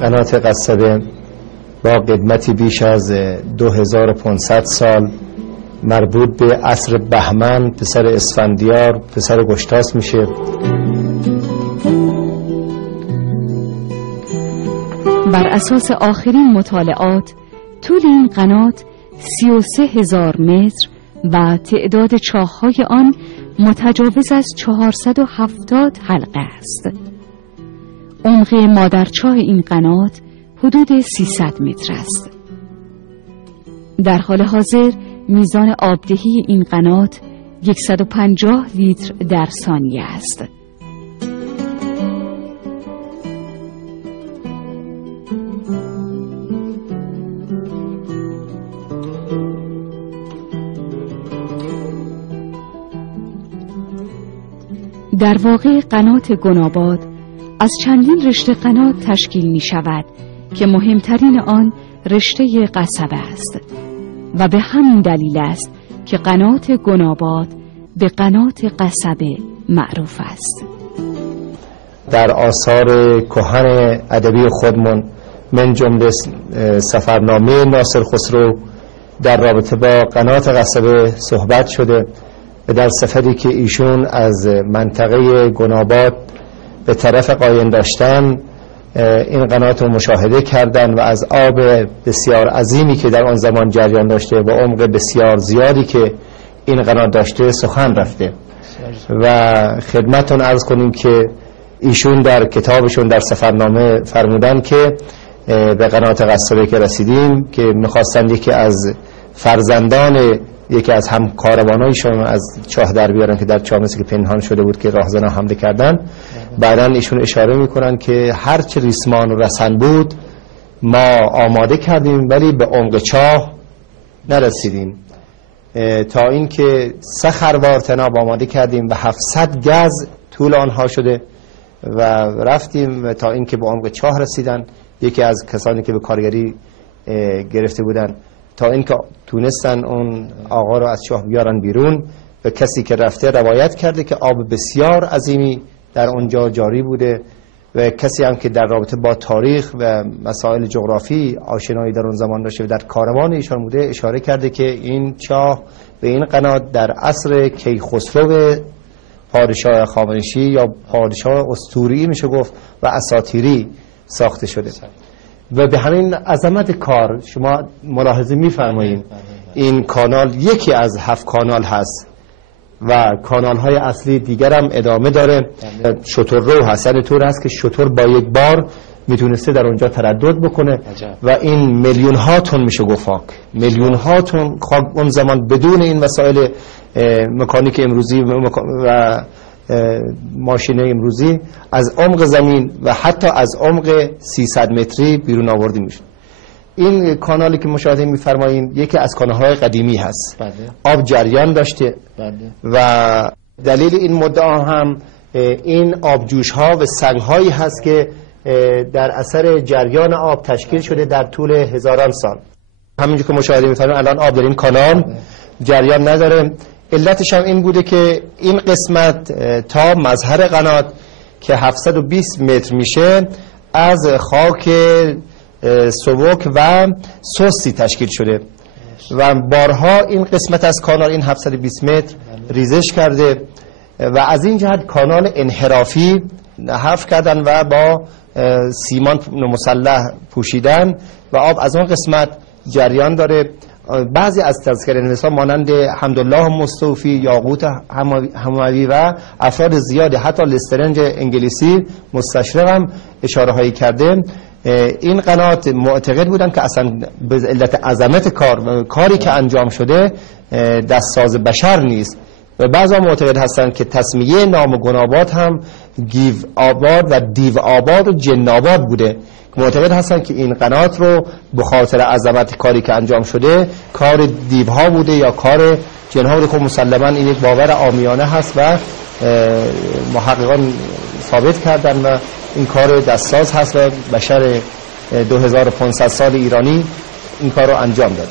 قنات قصبه با قدمتی بیش از 2500 سال مربوط به عصر بهمن پسر اسفندیار پسر گشتاس میشه. بر اساس آخرین مطالعات طول این قنات 33,000 متر و تعداد چاه‌های آن متجاوز از 470 حلقه است. عمق مادرچاه این قنات حدود 300 متر است. در حال حاضر میزان آبدهی این قنات 150 لیتر در ثانیه است. در واقع قنات گناباد از چندین رشته قنات تشکیل می شود که مهمترین آن رشته قصبه است و به همین دلیل است که قنات گناباد به قنات قصبه معروف است. در آثار کهن ادبی خودمون من جمله سفرنامه ناصر خسرو در رابطه با قنات قصبه صحبت شده و در سفری که ایشون از منطقه گناباد به طرف قاین داشتن این قنات رو مشاهده کردن و از آب بسیار عظیمی که در آن زمان جریان داشته و عمق بسیار زیادی که این قنات داشته سخن رفته و خدمتون عرض کنیم که ایشون در کتابشون در سفرنامه فرمودن که به قنات قصبه که رسیدیم که میخواستن یکی از فرزندان یکی از همکاروانایشون از چاه در بیارن که در چاه مثل که پنهان شده بود که راهزنا حمله کردن. بعداً ایشون اشاره میکنن که هرچه ریسمان و رسن بود ما آماده کردیم ولی به عمق چاه نرسیدیم تا اینکه 3 خروار طناب آماده کردیم و 700 گز طول آنها شده و رفتیم تا اینکه به عمق چاه رسیدن. یکی از کسانی که به کارگری گرفته بودن تا اینکه تونستن اون آقا رو از چاه بیارن بیرون و کسی که رفته روایت کرده که آب بسیار عظیمی در اونجا جاری بوده و کسی هم که در رابطه با تاریخ و مسائل جغرافی آشنایی در اون زمان داشته و در کاروان ایشان بوده اشاره کرده که این چاه به این قنات در عصر کیخسرو پادشاه هخامنشی یا پادشاه اسطوری میشه گفت و اساطیری ساخته شده و به همین عظمت کار شما ملاحظه می‌فرمایید این کانال یکی از 7 کانال هست و کانال های اصلی دیگر هم ادامه داره. شتررو هست، یعنی طور هست که شتر با یک بار میتونسته در اونجا تردد بکنه و این میلیون ها تن میشه گفت خاک، میلیون ها تن خاک اون زمان بدون این وسایل مکانیک امروزی و ماشین امروزی از عمق زمین و حتی از عمق 300 متری بیرون آورده میشه. این کانالی که مشاهده می‌فرمایید یکی از کانال‌های قدیمی هست. بله. آب جریان داشته. بله. و دلیل این مدعا هم این آبجوش‌ها و سنگ‌هایی هست که در اثر جریان آب تشکیل شده در طول هزاران سال. همینجور که مشاهده می‌فرمایید الان آب در این کانال جریان نداره. علتش هم این بوده که این قسمت تا مظهر قنات که 720 متر میشه از خاک سبک و سوسی تشکیل شده و بارها این قسمت از کانال این 720 متر ریزش کرده و از این جهت کانال انحرافی حفر کردن و با سیمان مسلح پوشیدن و آب از اون قسمت جریان داره. بعضی از تذکره‌نویسان مانند حمدالله مستوفی، یاقوت هموی و افراد زیادی حتی لسترنج انگلیسی مستشرق هم اشاره هایی کرده این قنات معتقد بودن که اصلا به علت عظمت کاری که انجام شده دستساز بشر نیست و بعضا معتقد هستند که تسمیه نام گناباد هم گیو آباد و دیو آباد و جن آباد بوده. معتقد هستند که این قنات رو به خاطر عظمت کاری که انجام شده کار دیوها بوده یا کار جنها بوده. خب مسلما این یک باور عامیانه هست و محققان ثابت کردن و این کار دستساز هست و بشر 2500 سال ایرانی این کار رو انجام داد.